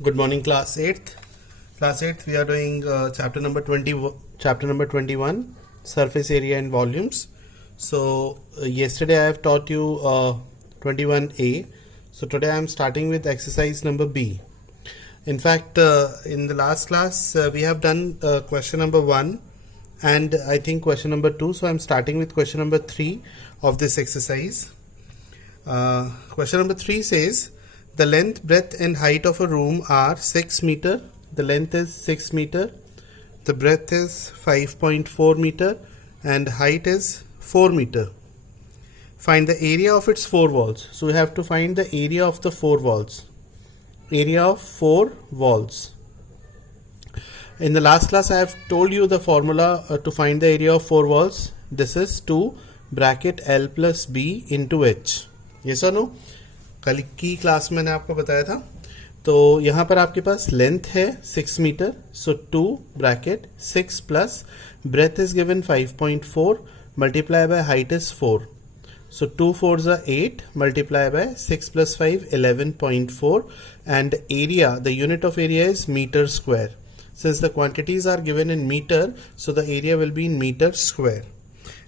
Good morning, class 8th. Class 8th, we are doing chapter number 21, surface area and volumes. So yesterday I have taught you 21A. So today I am starting with exercise number B. In fact, in the last class we have done question number 1 and I think question number 2. So I am starting with question number 3 of this exercise. Question number 3 says, the length, breadth and height of a room are 6 meter. The length is 6 meter. The breadth is 5.4 meter and height is 4 meter. Find the area of its 4 walls. So we have to find the area of the 4 walls. Area of 4 walls. In the last class I have told you the formula to find the area of 4 walls. This is 2 bracket L plus B into H. Yes or no? कल की class मैंने आपको बताया था. तो यहाँ पर आपके पास लेंथ है 6 metre. So 2 bracket 6 plus breadth is given 5.4 multiply by height is 4. So 2 4s are 8 multiply by 6 plus 5 11.4 and area, the unit of area is meter square. Since the quantities are given in meter, so the area will be in meter square.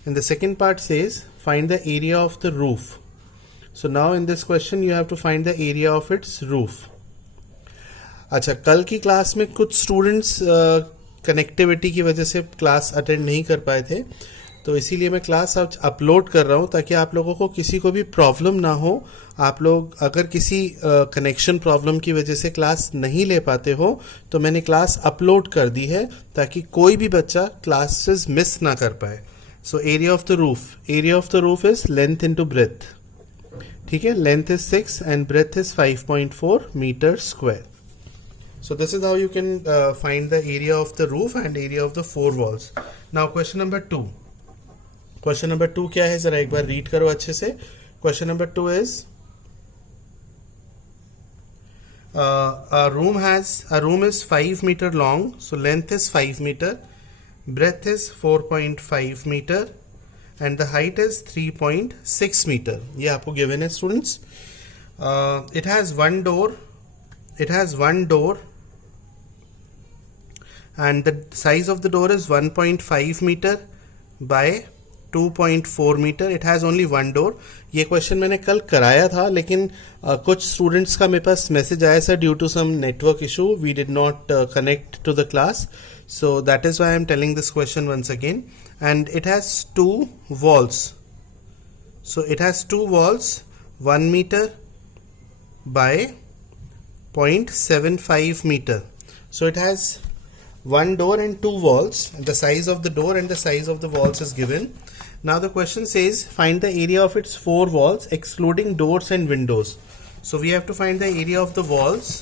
And the second part says find the area of the roof. So now in this question you have to find the area of its roof. अच्छा, कल की class में कुछ students connectivity की वजह से class attend नहीं कर पाए थे, तो इसीलिए मैं क्लास आज अपलोड कर रहा हूं ताकि आप लोगों को किसी को भी प्रॉब्लम ना हो. आप लोग अगर किसी कनेक्शन प्रॉब्लम की वजह से क्लास नहीं ले पाते हो तो मैंने क्लास अपलोड कर दी है ताकि कोई भी बच्चा क्लासेस मिस ना कर पाए. So area of the roof is length into breadth. ठीक है, length is 6 and breadth is 5.4 metre square. So this is how you can find the area of the roof and area of the 4 walls. Now question number 2. Question number 2 क्या है, जरा एक बार read करो अच्छे से. Question number 2 is a room is 5 meter long, so length is 5 meter, breadth is 4.5 meter and the height is 3.6 meter. ये आपको given है students. It has one door and the size of the door is 1.5 meter by 2.4 meter. It has only one door. ये question मैंने कल कराया था, लेकिन कुछ स्टूडेंट्स का मेरे पास मैसेज आया sir, due to some network issue we did not connect to the class, so that is why I am telling this question once again. And it has 2 walls. So it has 2 walls, 1 meter by 0.75 meter. So it has one door and 2 walls. The size of the door and the size of the walls is given. Now the question says find the area of its 4 walls excluding doors and windows. So we have to find the area of the walls.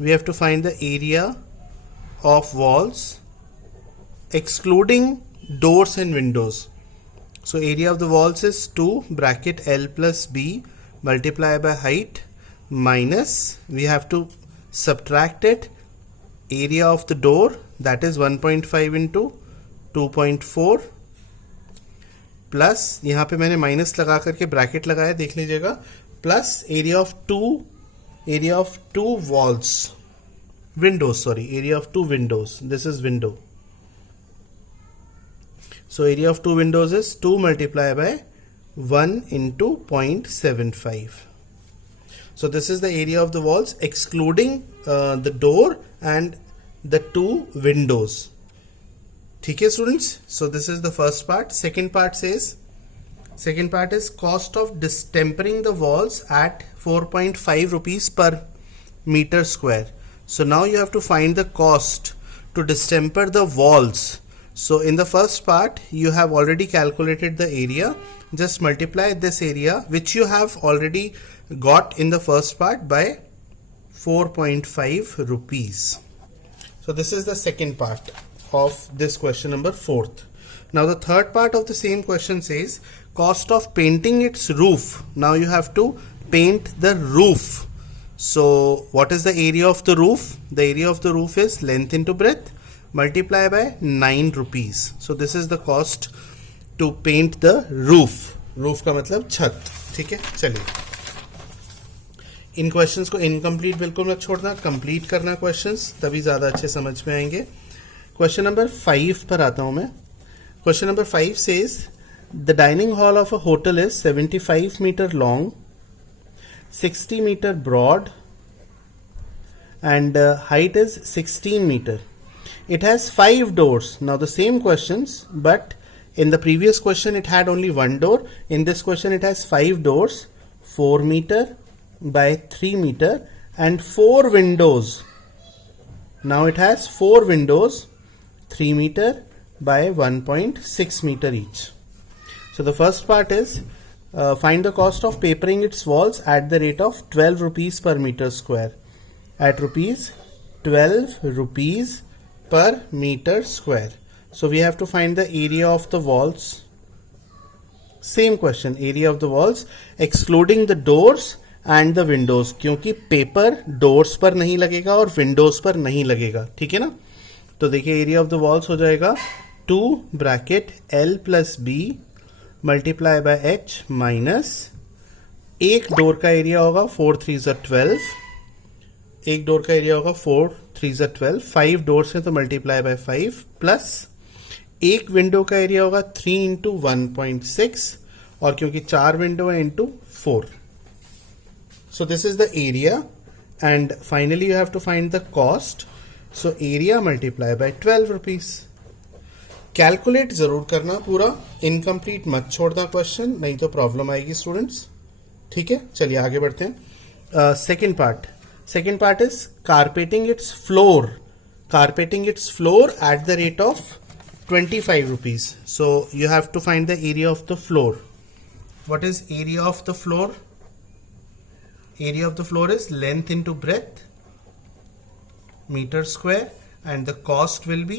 We have to find the area of walls excluding doors and windows. So area of the walls is 2 bracket L plus B multiply by height minus, we have to subtract it, area of the door, that is 1.5 into 2.4 plus यहाँ पे मैंने minus लगा करके bracket लगाया, देख लीजिएगा, plus area of two walls, windows, sorry, area of 2 windows. This is window. So area of 2 windows is 2 multiplied by 1 into 0.75. So this is the area of the walls excluding the door and the 2 windows. ठीक है students? So this is the first part. Second part is cost of distempering the walls at 4.5 rupees per meter square. So now you have to find the cost to distemper the walls. So in the first part you have already calculated the area. Just multiply this area which you have already got in the first part by 4.5 rupees. So this is the second part of this question number 4th. Now the third part of the same question says cost of painting its roof. Now you have to paint the roof. So what is the area of the roof? The area of the roof is length into breadth multiply by 9 rupees. So this is the cost to paint the roof. Roof का मतलब छत. ठीक है, चलिए इन questions को incomplete बिल्कुल मत छोड़ना, कंप्लीट करना क्वेश्चंस, तभी ज़्यादा अच्छे समझ में आएंगे। क्वेश्चन नंबर 5 पर आता हूं मैं। Question number 5 says the dining hall of a hotel is 75 metre long, 60 metre broad and height is 16 meter. It has 5 doors. Now the same questions, but in the previous question it had only one door. In this question it has 5 doors, 4 meter by 3 meter and 4 windows. Now it has 4 windows, 3 meter by 1.6 meter each. So the first part is find the cost of papering its walls at the rate of 12 rupees per meter square. At 12 rupees per meter square. So we have to find the area of the walls. Same question, area of the walls excluding the doors and the windows, क्योंकि paper doors पर नहीं लगेगा और Windows पर नहीं लगेगा, ठीक है ना। तो देखिए एरिया ऑफ द वॉल्स हो जाएगा 2 bracket L plus B multiply by H minus एक डोर का एरिया होगा 4 3 12, एक डोर का एरिया होगा 4 3 12, 5 डोर्स हैं तो मल्टीप्लाई बाय 5 प्लस एक विंडो का एरिया होगा 3 इंटू 1.6 और क्योंकि 4 विंडो है into 4. So this is the area and finally you have to find the cost. So area multiply by 12 rupees. Calculate जरूर करना पूरा, इनकम्प्लीट मत छोड़ना क्वेश्चन, नहीं तो प्रॉब्लम आएगी स्टूडेंट्स. ठीक है, चलिए आगे बढ़ते हैं. Second part is carpeting its floor. Carpeting its floor at the rate of 25 rupees. So you have to find the area of the floor. What is area of the floor? Area of the floor is length into breadth, meter square, and the cost will be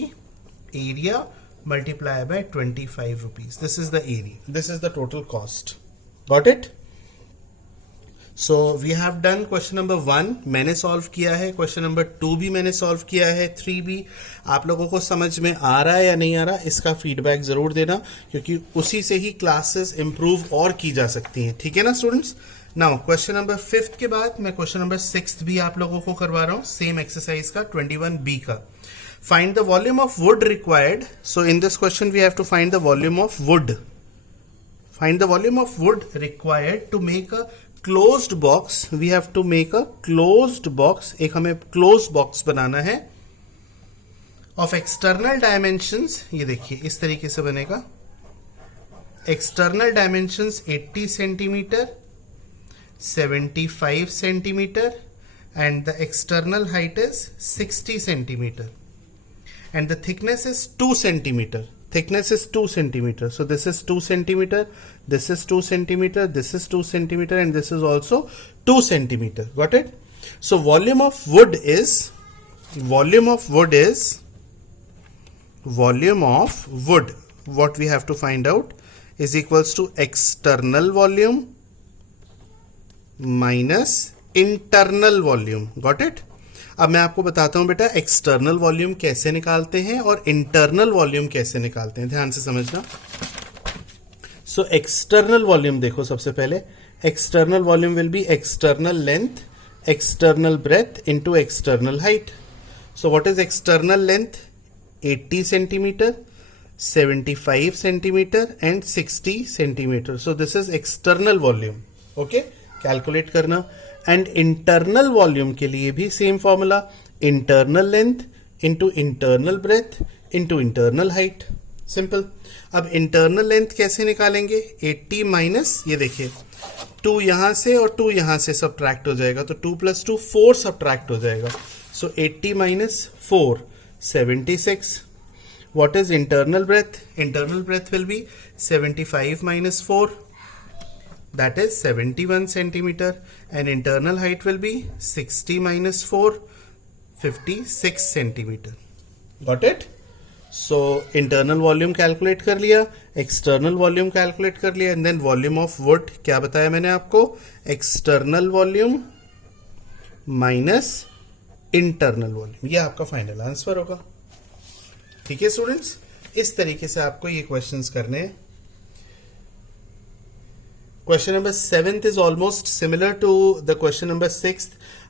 area multiplied by 25 rupees. This is the area. This is the total cost. Got it? So we have done question number 1 मैंने solve किया है, question number 2 भी मैंने solve किया है, 3 भी. आप लोगों को समझ में आ रहा है या नहीं आ रहा, इसका फीडबैक जरूर देना, क्योंकि उसी से ही क्लासेस इंप्रूव और की जा सकती हैं. ठीक है ना स्टूडेंट्स. नाउ क्वेश्चन नंबर 5 के बाद मैं क्वेश्चन नंबर 6 भी आप लोगों को करवा रहा हूं, सेम एक्सरसाइज का 21B का. Find the volume of wood required. So in this question we have to find the volume of wood. Find the volume of wood required to make a closed box. We have to make a closed box. एक हमें close box बनाना है of external dimensions. ये देखिए इस तरीके से बनेगा. External dimensions 80 centimetre, 75 centimetre and the external height is 60 centimetre and the thickness is 2 centimetre. Thickness is 2 centimeter. So this is 2 centimeter, this is 2 centimeter, this is 2 centimeter, and this is also 2 centimeter. Got it? So volume of wood is what we have to find out is equals to external volume minus internal volume. Got it? अब मैं आपको बताता हूं बेटा external volume कैसे निकालते हैं और इंटरनल वॉल्यूम कैसे निकालते हैं. ध्यान से समझना. सो एक्सटर्नल वॉल्यूम देखो, सबसे पहले external volume will be external length, external breadth into external height. So what is external length? 80 centimetre, 75 centimetre and 60 centimetre. So this is external volume. Okay, calculate करना. एंड इंटरनल वॉल्यूम के लिए भी same formula, internal length into internal breadth into internal height. Simple. अब internal length कैसे निकालेंगे? 80 minus, ये देखिए 2 यहां से और 2 यहां से सब्ट्रैक्ट हो जाएगा, तो 2 + 2 4 सब्ट्रैक्ट हो जाएगा. So 80 minus 4 76. What is internal breadth? Internal breadth will be 75 minus 4, that is 71 centimeter, and internal height will be 60 minus 4, 56 centimeter. Got it? So internal volume calculate कर लिया, external volume calculate कर लिया, and then volume of wood क्या बताया मैंने आपको? external volume minus internal volume. ये आपका फाइनल आंसर होगा. ठीक है स्टूडेंट्स, इस तरीके से आपको ये क्वेश्चंस करने हैं. Question number 7th is almost similar to the question number 6th.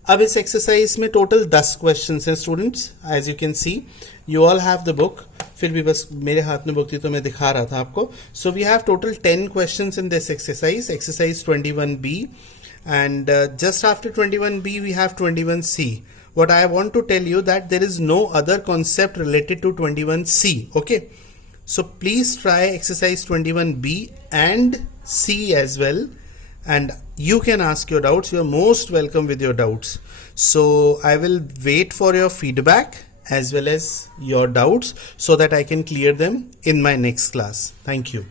अब इस एक्सरसाइज में टोटल 10 क्वेश्चंस हैं students. As you can see you all have the book. फिर भी बस मेरे हाथ में बुक थी तो मैं दिखा रहा था आपको. So we have total 10 questions in this exercise, exercise 21B, and just after 21B we have 21C. What I want to tell you that there is no other concept related to 21C. Okay, so please try exercise 21B and C as well, and you can ask your doubts. You are most welcome with your doubts. So I will wait for your feedback as well as your doubts so that I can clear them in my next class. Thank you.